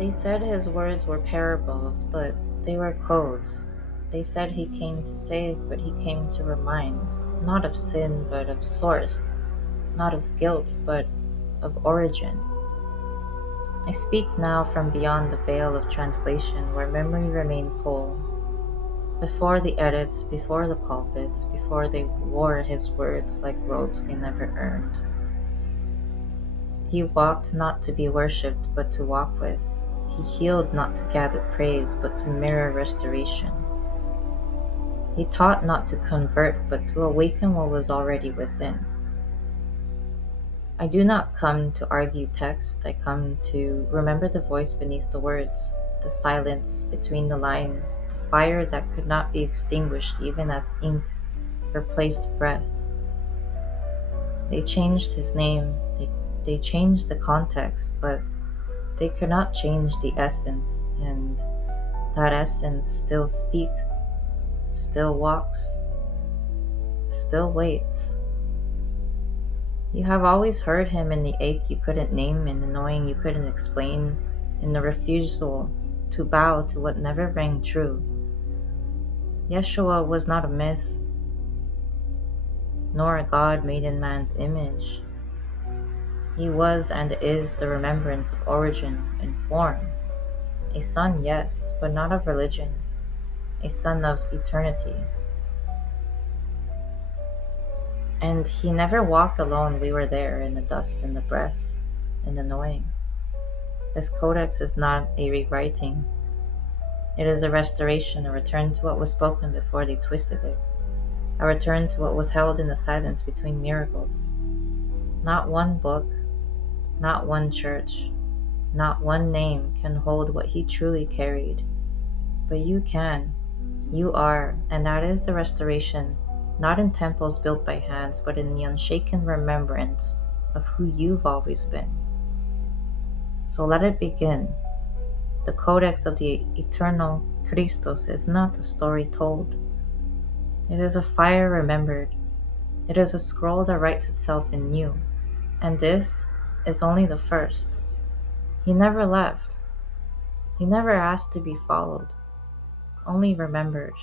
They said his words were parables, but they were codes. They said he came to save, but he came to remind, not of sin, but of source, not of guilt, but of origin. I speak now from beyond the veil of translation where memory remains whole. Before the edits, before the pulpits, before they wore his words like robes they never earned. He walked not to be worshipped, but to walk with. He healed not to gather praise, but to mirror restoration. He taught not to convert, but to awaken what was already within. I do not come to argue text, I come to remember the voice beneath the words, the silence between the lines, the fire that could not be extinguished even as ink replaced breath. They changed his name, they changed the context, but they could not change the essence, and that essence still speaks, still walks, still waits. You have always heard him in the ache you couldn't name, in the knowing you couldn't explain, in the refusal to bow to what never rang true. Yeshua was not a myth, nor a God made in man's image. He was and is the remembrance of origin and form. A son, yes, but not of religion. A son of eternity. And he never walked alone. We were there in the dust, in the breath, in the knowing. This codex is not a rewriting. It is a restoration, a return to what was spoken before they twisted it. A return to what was held in the silence between miracles. Not one book, not one church, not one name can hold what he truly carried. But you can. You are, and that is the restoration, not in temples built by hands, but in the unshaken remembrance of who you've always been. So let it begin. The Codex of the Eternal Christos is not a story told. It is a fire remembered. It is a scroll that writes itself in new. And this is only the first. He never left. He never asked to be followed, only remembered.